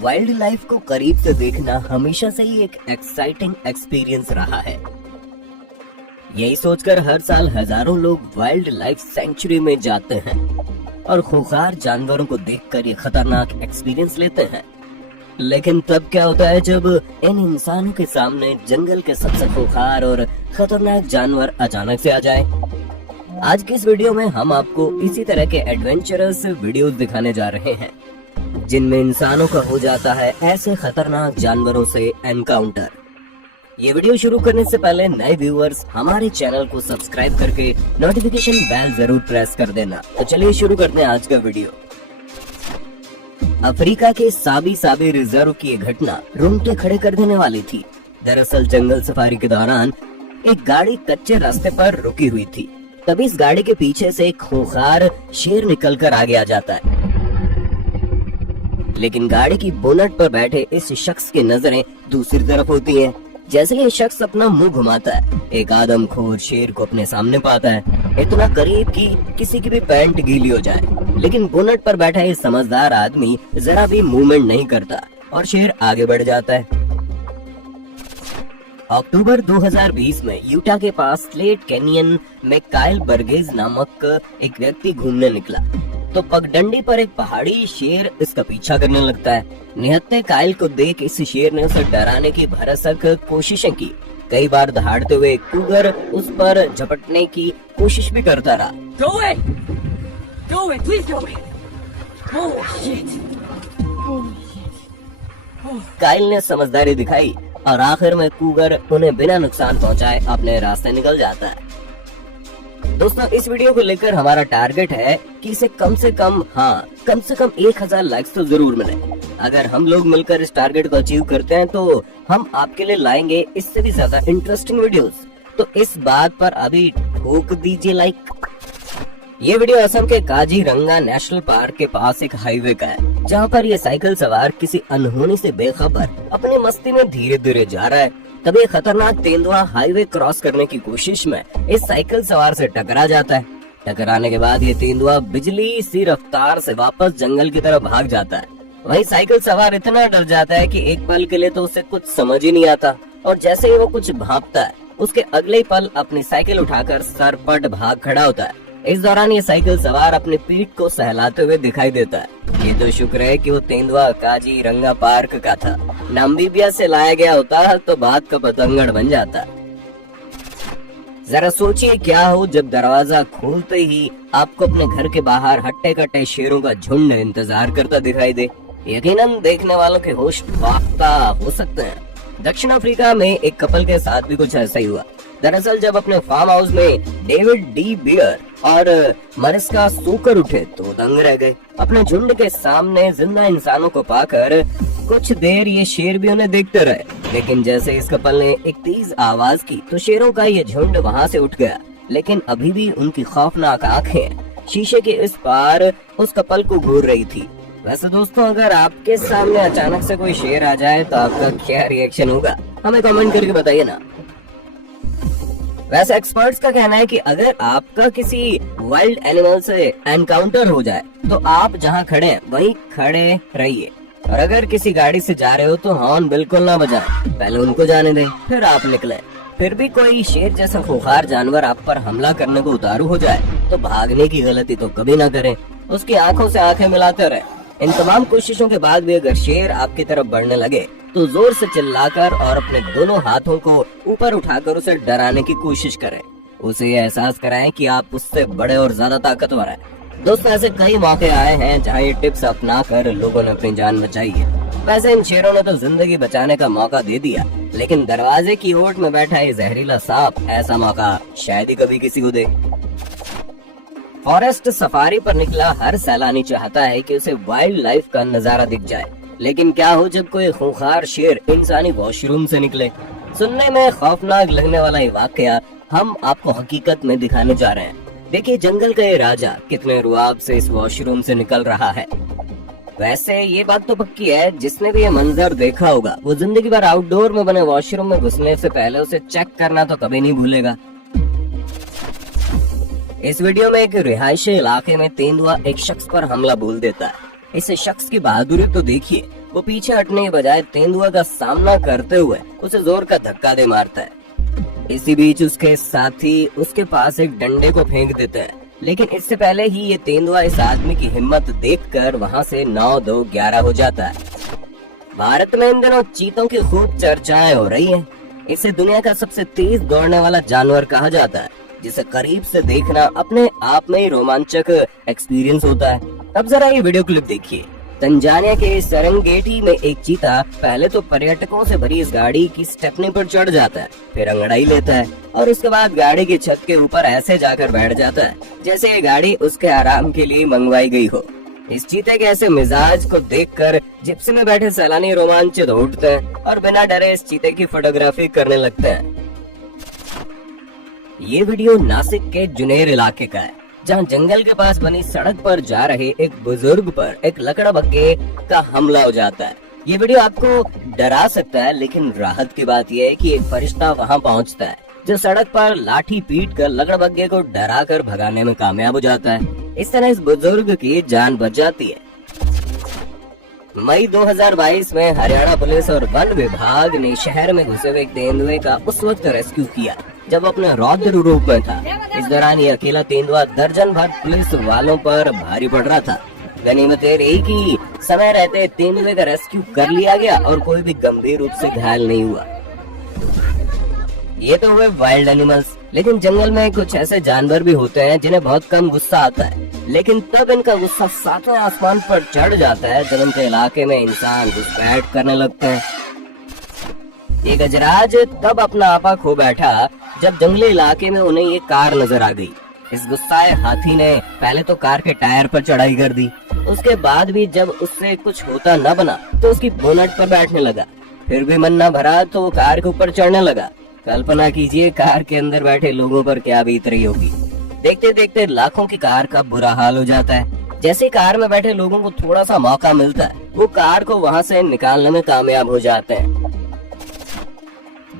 Wild life को करीब से देखना हमेशा से ही एक एक्साइटिंग एक्सपीरियंस रहा है। यही सोचकर हर साल हजारों लोग वाइल्ड लाइफ सेंचुरी में जाते हैं और खूंखार जानवरों को देखकर ये खतरनाक एक्सपीरियंस लेते हैं। लेकिन तब क्या होता है जब इन इंसानों के सामने जंगल के सबसे खूंखार और खतरनाक जानवर अचानक से आ जाए। आज की इस वीडियो में हम आपको इसी तरह के एडवेंचरस वीडियोस दिखाने जा रहे हैं जिनमें इंसानों का हो जाता है ऐसे खतरनाक जानवरों से एनकाउंटर। ये वीडियो शुरू करने से पहले नए व्यूअर्स हमारे चैनल को सब्सक्राइब करके नोटिफिकेशन बेल जरूर प्रेस कर देना। तो चलिए शुरू करते हैं आज का वीडियो। अफ्रीका के साबी रिजर्व की एक घटना रोंगटे खड़े कर देने वाली थी। दरअसल जंगल सफारी के दौरान एक गाड़ी कच्चे रास्ते पर रुकी हुई थी। तभी इस गाड़ी के पीछे से एक खूंखार शेर निकलकर आगे आ जाता है। लेकिन गाड़ी की बोनट पर बैठे इस शख्स की नजरें दूसरी तरफ होती हैं। जैसे ही शख्स अपना मुंह घुमाता है, एक आदमखोर शेर को अपने सामने पाता है, इतना करीब कि किसी की भी पैंट गीली हो जाए। लेकिन बोनट पर बैठा ये समझदार आदमी जरा भी मूवमेंट नहीं करता और शेर आगे बढ़ जाता है। अक्टूबर 2020 में यूटा के पास स्लेट कैनियन में काइल बर्गेज नामक एक व्यक्ति घूमने निकला तो पगडंडी पर एक पहाड़ी शेर इसका पीछा करने लगता है। निहत्थे काइल को देख इस शेर ने उसे डराने की भरसक कोशिशें की। कई बार दहाड़ते हुए कूगर उस पर झपटने की कोशिश भी करता रहा। Go away! Go away! Please go away! Oh shit! Kyle ने समझदारी दिखाई और आखिर में कूगर उन्हें बिना नुकसान पहुंचाए अपने रास्ते निकल जाता है। दोस्तों, इस वीडियो को लेकर हमारा टारगेट है कि इसे कम से कम 1000 लाइक्स तो जरूर मिले। अगर हम लोग मिलकर इस टारगेट को अचीव करते हैं तो हम आपके लिए लाएंगे इससे भी ज्यादा इंटरेस्टिंग वीडियोस। तो इस बात पर अभी ठोक दीजिए लाइक। ये वीडियो असम के काजीरंगा नेशनल पार्क के पास एक हाईवे का है, जहाँ पर ये साइकिल सवार किसी अनहोनी से बेखबर अपनी मस्ती में धीरे धीरे जा रहा है। तभी खतरनाक तेंदुआ हाईवे क्रॉस करने की कोशिश में इस साइकिल सवार से टकरा जाता है। टकराने के बाद ये तेंदुआ बिजली सी रफ्तार से वापस जंगल की तरफ भाग जाता है। वही साइकिल सवार इतना डर जाता है कि एक पल के लिए तो उसे कुछ समझ ही नहीं आता और जैसे ही वो कुछ भांपता है उसके अगले ही पल अपनी साइकिल उठाकर सरपट भाग खड़ा होता है। इस दौरान ये साइकिल सवार अपनी पीठ को सहलाते हुए दिखाई देता है। ये तो शुक्र है कि वो तेंदुआ काजीरंगा पार्क का था। नामीबिया से लाया गया होता तो बात का पतंगड़ बन जाता। जरा सोचिए क्या हो जब दरवाजा खोलते ही आपको अपने घर के बाहर हट्टे कट्टे शेरों का झुंड इंतजार करता दिखाई दे। यकीनन देखने वालों के होश वाफ्ता हो सकते हैं। दक्षिण अफ्रीका में एक कपल के साथ भी कुछ ऐसा ही हुआ। दरअसल जब अपने फार्म हाउस में डेविड डी बियर और मरिस्का सोकर उठे तो दंग रह गए। अपने झुंड के सामने जिंदा इंसानों को पाकर कुछ देर ये शेर भी उन्हें देखते रहे। लेकिन जैसे इस कपल ने एक तेज आवाज की तो शेरों का ये झुंड वहाँ से उठ गया। लेकिन अभी भी उनकी खौफनाक आंखें शीशे के इस पार उस कपल को घूर रही थी। वैसे दोस्तों, अगर आपके सामने अचानक से कोई शेर आ जाए तो आपका क्या रिएक्शन होगा, हमें कमेंट करके बताइए ना। वैसे एक्सपर्ट्स का कहना है कि अगर आपका किसी वाइल्ड एनिमल से एनकाउंटर हो जाए तो आप जहां खड़े हैं वहीं खड़े रहिए और अगर किसी गाड़ी से जा रहे हो तो हॉर्न बिल्कुल ना बजाएं। पहले उनको जाने दें, फिर आप निकलें। फिर भी कोई शेर जैसा खूंखार जानवर आप पर हमला करने को उतारू हो जाए तो भागने की गलती तो कभी ना करें। उसकी आंखों से आंखें मिलाते रहे। इन तमाम कोशिशों के बाद भी अगर शेर आपकी तरफ बढ़ने लगे तो जोर से चिल्लाकर और अपने दोनों हाथों को ऊपर उठाकर उसे डराने की कोशिश करें। उसे ये एहसास कराएं कि आप उससे बड़े और ज्यादा ताकतवर हैं। दोस्तों, ऐसे कई मौके आए हैं जहां ये टिप्स अपना कर लोगों ने अपनी जान बचाई है। वैसे इन शेरों ने तो जिंदगी बचाने का मौका दे दिया, लेकिन दरवाजे की ओट में बैठा ये जहरीला सांप ऐसा मौका शायद ही कभी किसी को दे। फॉरेस्ट सफारी पर निकला हर सैलानी चाहता है कि उसे वाइल्ड लाइफ का नजारा दिख जाए। लेकिन क्या हो जब कोई खूंखार शेर इंसानी वॉशरूम से निकले। सुनने में खौफनाक लगने वाला ये वाकया हम आपको हकीकत में दिखाने जा रहे हैं। देखिए जंगल का ये राजा कितने रुआब से इस वॉशरूम से निकल रहा है। वैसे ये बात तो पक्की है, जिसने भी ये मंजर देखा होगा वो जिंदगी भर आउटडोर में बने वॉशरूम में घुसने से पहले उसे चेक करना तो कभी नहीं भूलेगा। इस वीडियो में एक रिहायशी इलाके में तेंदुआ एक शख्स पर हमला बोल देता है। इस शख्स की बहादुरी तो देखिए, वो पीछे हटने के बजाय तेंदुआ का सामना करते हुए उसे जोर का धक्का दे मारता है। इसी बीच उसके साथी उसके पास एक डंडे को फेंक देते हैं, लेकिन इससे पहले ही ये तेंदुआ इस आदमी की हिम्मत देखकर वहाँ से 9-2-11 हो जाता है। भारत में इन दिनों चीतों की खूब चर्चाएं हो रही हैं। इसे दुनिया का सबसे तेज दौड़ने वाला जानवर कहा जाता है, जिसे करीब से देखना अपने आप में ही रोमांचक एक्सपीरियंस होता है। अब जरा ये वीडियो क्लिप देखिए। तंजानिया के सेरेंगेटी में एक चीता पहले तो पर्यटकों से भरी इस गाड़ी की स्टेपनी पर चढ़ जाता है, फिर अंगड़ाई लेता है और उसके बाद गाड़ी की छत के ऊपर ऐसे जाकर बैठ जाता है जैसे ये गाड़ी उसके आराम के लिए मंगवाई गई हो। इस चीते के ऐसे मिजाज को देखकर जिप्सी में बैठे सैलानी रोमांचित हो उठते हैं और बिना डरे इस चीते की फोटोग्राफी करने लगते हैं। ये वीडियो नासिक के जुनेर इलाके का है, जहां जंगल के पास बनी सड़क पर जा रहे एक बुजुर्ग पर एक लकड़बग्घे का हमला हो जाता है। ये वीडियो आपको डरा सकता है, लेकिन राहत की बात यह है कि एक फरिश्ता वहां पहुंचता है जो सड़क पर लाठी पीट कर लकड़बग्घे को डरा कर भगाने में कामयाब हो जाता है। इस तरह इस बुजुर्ग की जान बच जाती है। मई 2022 में हरियाणा पुलिस और वन विभाग ने शहर में घुसे हुए एक तेंदुए का उस वक्त रेस्क्यू किया जब अपने रौद्र रूप में था। इस दौरान ये अकेला तेंदुआ दर्जन भर पुलिस वालों पर भारी पड़ रहा था। गनीमत ये रही कि समय रहते तेंदुए का रेस्क्यू कर लिया गया और कोई भी गंभीर रूप से घायल नहीं हुआ। ये तो हुए वाइल्ड एनिमल्स, लेकिन जंगल में कुछ ऐसे जानवर भी होते हैं जिन्हें बहुत कम गुस्सा आता है, लेकिन तब इनका गुस्सा सातवें आसमान पर चढ़ जाता है जब इनके इलाके में इंसान घुसपैठ करने लगते हैं। ये गजराज तब अपना आपा खो बैठा जब जंगली इलाके में उन्हें ये कार नजर आ गई। इस गुस्साए हाथी ने पहले तो कार के टायर पर चढ़ाई कर दी, उसके बाद भी जब उससे कुछ होता न बना तो उसकी बोनट पर बैठने लगा। फिर भी मन न भरा तो वो कार के ऊपर चढ़ने लगा। कल्पना कीजिए कार के अंदर बैठे लोगों पर क्या बीत रही होगी। देखते देखते लाखों की कार का बुरा हाल हो जाता है। जैसे कार में बैठे लोगों को थोड़ा सा मौका मिलता है, वो कार को वहां से निकालने में कामयाब हो जाते हैं।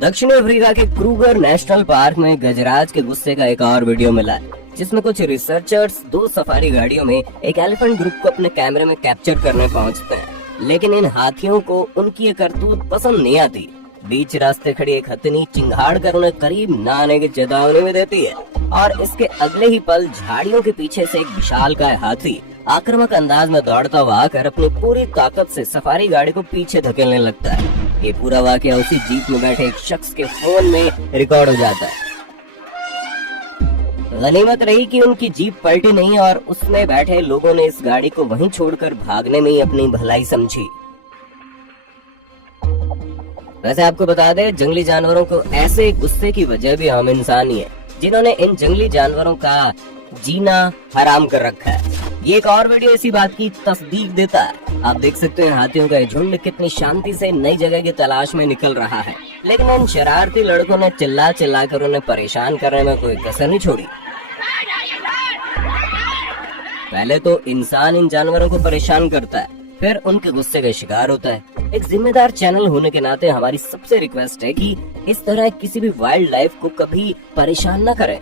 दक्षिण अफ्रीका के क्रूगर नेशनल पार्क में गजराज के गुस्से का एक और वीडियो मिला है, जिसमें कुछ रिसर्चर्स 2 सफारी गाड़ियों में एक एलिफेंट ग्रुप को अपने कैमरे में कैप्चर करने पहुंचते हैं, लेकिन इन हाथियों को उनकी ये करतूत पसंद नहीं आती। बीच रास्ते खड़ी एक हथिनी चिंगाड़ कर उन्हें करीब न आने की चेतावनी में देती है और इसके अगले ही पल झाड़ियों के पीछे से एक विशालकाय हाथी आक्रामक अंदाज में दौड़ता हुआ आकर अपनी पूरी ताकत से सफारी गाड़ी को पीछे धकेलने लगता है। ये पूरा वाकया उसी जीप में बैठे एक शख्स के फोन में रिकॉर्ड हो जाता है। गनीमत रही कि उनकी जीप पलटी नहीं और उसमें बैठे लोगों ने इस गाड़ी को वहीं छोड़कर भागने में ही अपनी भलाई समझी। वैसे आपको बता दें, जंगली जानवरों को ऐसे गुस्से की वजह भी हम इंसान ही हैं, जिन्होंने इन जंगली जानवरों का जीना हराम कर रखा है। ये एक और वीडियो इसी बात की तस्दीक देता है। आप देख सकते हैं हाथियों का झुंड कितनी शांति से नई जगह की तलाश में निकल रहा है, लेकिन इन शरारती लड़कों ने चिल्ला चिल्ला कर उन्हें परेशान करने में कोई कसर नहीं छोड़ी। पहले तो इंसान इन जानवरों को परेशान करता है, फिर उनके गुस्से का शिकार होता है। एक जिम्मेदार चैनल होने के नाते हमारी सबसे रिक्वेस्ट है कि इस तरह किसी भी वाइल्ड लाइफ को कभी परेशान न करें,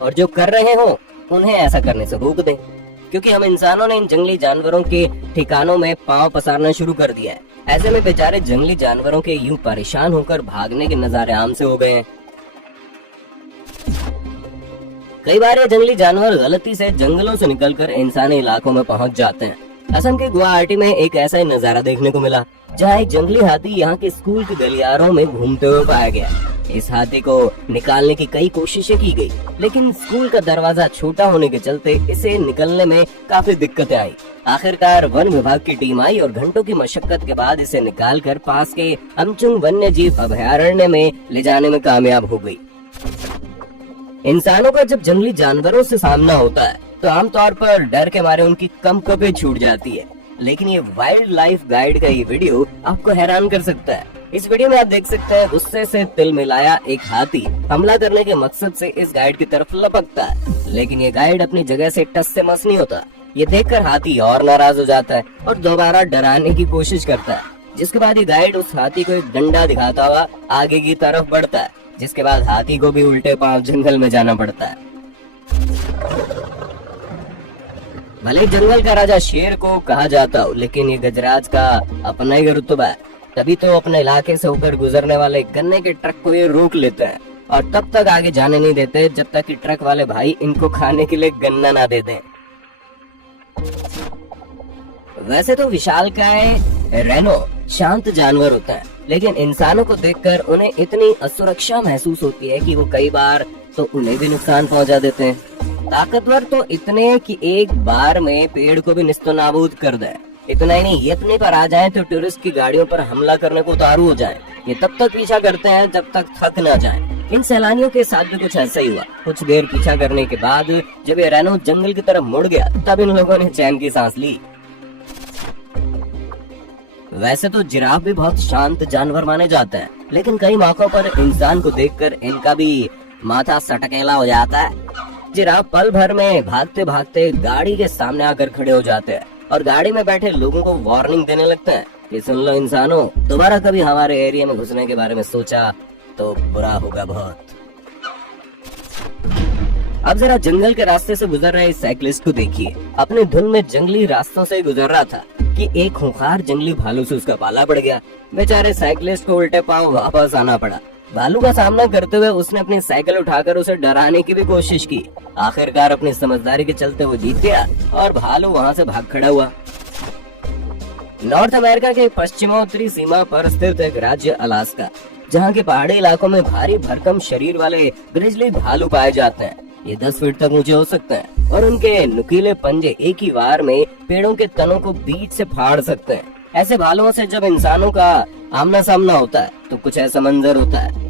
और जो कर रहे हो उन्हें ऐसा करने से रोक दें, क्योंकि हम इंसानों ने इन जंगली जानवरों के ठिकानों में पांव पसारना शुरू कर दिया है। ऐसे में बेचारे जंगली जानवरों के यूं परेशान होकर भागने के नजारे आम से हो गए हैं। कई बार ये जंगली जानवर गलती से जंगलों से निकलकर इंसानी इलाकों में पहुंच जाते हैं। असम के गुवाहाटी में एक ऐसा ही नजारा देखने को मिला, जहां एक जंगली हाथी यहाँ के स्कूल के गलियारों में घूमते हुए पाया गया। इस हाथी को निकालने की कई कोशिशें की गई, लेकिन स्कूल का दरवाजा छोटा होने के चलते इसे निकलने में काफी दिक्कतें आई। आखिरकार वन विभाग की टीम आई और घंटों की मशक्कत के बाद इसे निकालकर पास के अमचुंग वन्य जीव अभयारण्य में ले जाने में कामयाब हो गई। इंसानों का जब जंगली जानवरों से सामना होता है तो आमतौर पर डर के मारे उनकी कंपकपी छूट जाती है, लेकिन ये वाइल्ड लाइफ गाइड का ये वीडियो आपको हैरान कर सकता है। इस वीडियो में आप देख सकते हैं गुस्से से तिल मिलाया एक हाथी हमला करने के मकसद से इस गाइड की तरफ लपकता है, लेकिन ये गाइड अपनी जगह से टस से मस नहीं होता। ये देखकर हाथी और नाराज हो जाता है और दोबारा डराने की कोशिश करता है, जिसके बाद ये गाइड उस हाथी को एक डंडा दिखाता हुआ आगे की तरफ बढ़ता है, जिसके बाद हाथी को भी उल्टे पांव जंगल में जाना पड़ता है। भले जंगल का राजा शेर को कहा जाता हो, लेकिन ये गजराज का अपना ही रुतबा है। तभी तो अपने इलाके से होकर गुजरने वाले गन्ने के ट्रक को ये रोक लेते हैं और तब तक आगे जाने नहीं देते जब तक कि ट्रक वाले भाई इनको खाने के लिए गन्ना ना दे दें। वैसे तो विशालकाय रेनो शांत जानवर होता है, लेकिन इंसानों को देखकर उन्हें इतनी असुरक्षा महसूस होती है कि वो कई बार तो उन्हें भी नुकसान पहुंचा देते हैं। ताकतवर तो इतने कि एक बार में पेड़ को भी निस्तो नाबूद कर दे। इतना ही नहीं, ये अपने पर आ जाए तो टूरिस्ट की गाड़ियों पर हमला करने को उतारू हो जाए। ये तब तक पीछा करते हैं जब तक थक न जाए। इन सैलानियों के साथ भी कुछ ऐसा ही हुआ। कुछ देर पीछा करने के बाद जब ये रेनो जंगल की तरफ मुड़ गया, तब इन लोगों ने चैन की सांस ली। वैसे तो जिराफ भी बहुत शांत जानवर माने जाते हैं, लेकिन कई मौकों पर इंसान को देखकर इनका भी माथा सटकेला हो जाता है। जिराफ पल भर में भागते भागते गाड़ी के सामने आकर खड़े हो जाते हैं और गाड़ी में बैठे लोगों को वार्निंग देने लगते हैं कि सुन लो इंसानों, दोबारा कभी हमारे एरिया में घुसने के बारे में सोचा तो बुरा होगा बहुत। अब जरा जंगल के रास्ते से गुजर रहे इस साइकिलिस्ट को देखिए। अपने धुन में जंगली रास्तों से गुजर रहा था कि एक खूंखार जंगली भालू से उसका पाला पड़ गया। बेचारे साइकिलिस्ट को उल्टे पांव वापस आना पड़ा। भालू का सामना करते हुए उसने अपनी साइकिल उठाकर उसे डराने की भी कोशिश की। आखिरकार अपनी समझदारी के चलते वो जीत गया और भालू वहाँ से भाग खड़ा हुआ। नॉर्थ अमेरिका के पश्चिमोत्तरी सीमा पर स्थित एक राज्य अलास्का, जहाँ के पहाड़ी इलाकों में भारी भरकम शरीर वाले ग्रिजली भालू पाए जाते हैं। ये 10 फीट तक ऊंचे हो सकते हैं और उनके नुकीले पंजे एक ही वार में पेड़ों के तनों को बीच से फाड़ सकते हैं। ऐसे भालुओं से जब इंसानों का आमना सामना होता है तो कुछ ऐसा मंजर होता है।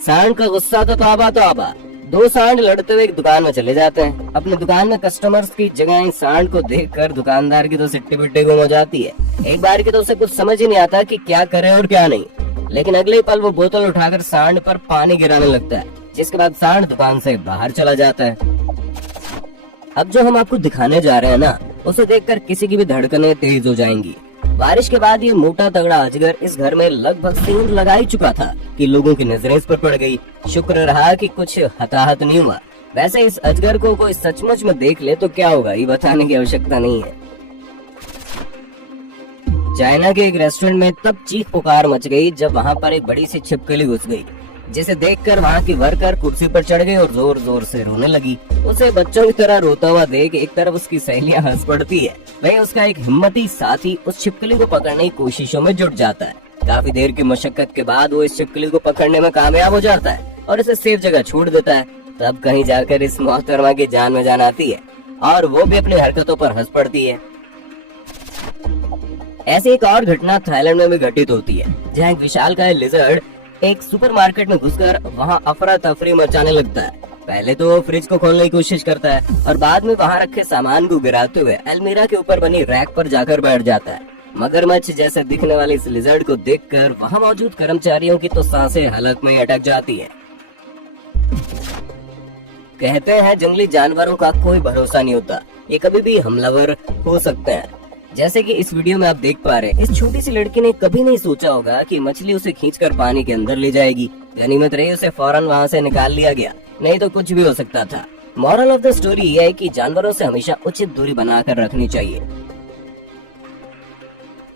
सांड का गुस्सा तो तौबा तौबा। 2 सांड लड़ते हुए एक दुकान में चले जाते हैं। अपनी दुकान में कस्टमर्स की जगह सांड को देखकर दुकानदार की तो सिट्टी पिट्टी गुम हो जाती है। एक बार की तो उसे कुछ समझ ही नहीं आता कि क्या करे और क्या नहीं, लेकिन अगले पल वो बोतल उठाकर सांड पर पानी गिराने लगता है, जिसके बाद सांड दुकान से बाहर चला जाता है। अब जो हम आपको दिखाने जा रहे हैं ना, उसे देखकर किसी की भी धड़कनें तेज हो जाएंगी। बारिश के बाद ये मोटा तगड़ा अजगर इस घर में लगभग सींग लगा ही चुका था कि लोगों की नजरें इस पर पड़ गई। शुक्र रहा कि कुछ हताहत नहीं हुआ। वैसे इस अजगर को कोई सचमुच में देख ले तो क्या होगा, ये बताने की आवश्यकता नहीं है। चाइना के एक रेस्टोरेंट में तब चीख पुकार मच गई जब वहाँ पर एक बड़ी सी छिपकली घुस गई, जिसे देखकर वहाँ की वर्कर कुर्सी पर चढ़ गई और जोर जोर से रोने लगी। उसे बच्चों की तरह रोता हुआ देख एक तरफ उसकी सहेलियां हंस पड़ती है, वहीं उसका एक हिम्मती साथी उस छिपकली को पकड़ने की कोशिशों में जुट जाता है। काफी देर की मशक्कत के बाद वो इस छिपकली को पकड़ने में कामयाब हो जाता है और इसे सेफ जगह छोड़ देता है। तब कहीं जाकर इस मोहतरमा की जान में जान आती है और वो भी अपनी हरकतों पर हंस पड़ती है। ऐसी एक और घटना थाईलैंड में भी घटित होती है, जहाँ एक विशालकाय लिजर्ड एक सुपरमार्केट में घुसकर वहाँ अफरा तफरी मचाने लगता है। पहले तो वो फ्रिज को खोलने की कोशिश करता है और बाद में वहाँ रखे सामान को गिराते हुए अलमीरा के ऊपर बनी रैक पर जाकर बैठ जाता है। मगरमच्छ जैसे दिखने वाले इस लिजर्ड को देखकर वहाँ मौजूद कर्मचारियों की तो सांसें हलक में अटक जाती है। कहते हैं जंगली जानवरों का कोई भरोसा नहीं होता, ये कभी भी हमलावर हो सकते हैं। जैसे कि इस वीडियो में आप देख पा रहे हैं, इस छोटी सी लड़की ने कभी नहीं सोचा होगा कि मछली उसे खींचकर पानी के अंदर ले जाएगी। गनीमत रही उसे फौरन वहाँ से निकाल लिया गया, नहीं तो कुछ भी हो सकता था। मॉरल ऑफ द स्टोरी यह है कि जानवरों से हमेशा उचित दूरी बनाकर रखनी चाहिए।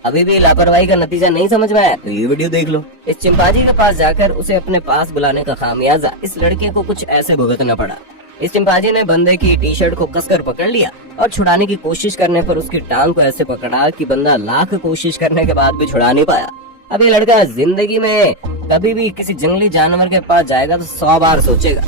अभी भी लापरवाही का नतीजा नहीं समझ में आया तो ये वीडियो देख लो। इस चिंपांजी के पास जाकर उसे अपने पास बुलाने का खामियाजा इस लड़के को कुछ ऐसे भुगतना पड़ा। इस चिंपांजी ने बंदे की टी शर्ट को कसकर पकड़ लिया और छुड़ाने की कोशिश करने पर उसकी टांग को ऐसे पकड़ा कि बंदा लाख कोशिश करने के बाद भी छुड़ा नहीं पाया। अब ये लड़का जिंदगी में कभी भी किसी जंगली जानवर के पास जाएगा तो 100 बार सोचेगा।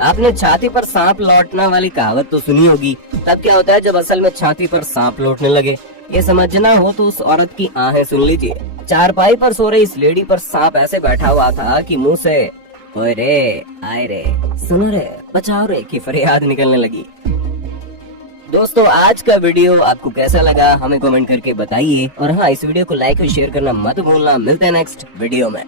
आपने छाती पर सांप लौटने वाली कहावत तो सुनी होगी। तब क्या होता है जब असल में छाती पर सांप लौटने लगे? ये समझना हो तो उस औरत की आहें सुन लीजिए। चारपाई पर सो रही इस लेडी पर सांप ऐसे बैठा हुआ था कि मुंह से ओए रे, आए रे, सुनो रे, बचाओ रे की फरियाद निकलने लगी। दोस्तों आज का वीडियो आपको कैसा लगा हमें कमेंट करके बताइए और हाँ इस वीडियो को लाइक और शेयर करना मत भूलना। मिलते हैं नेक्स्ट वीडियो में।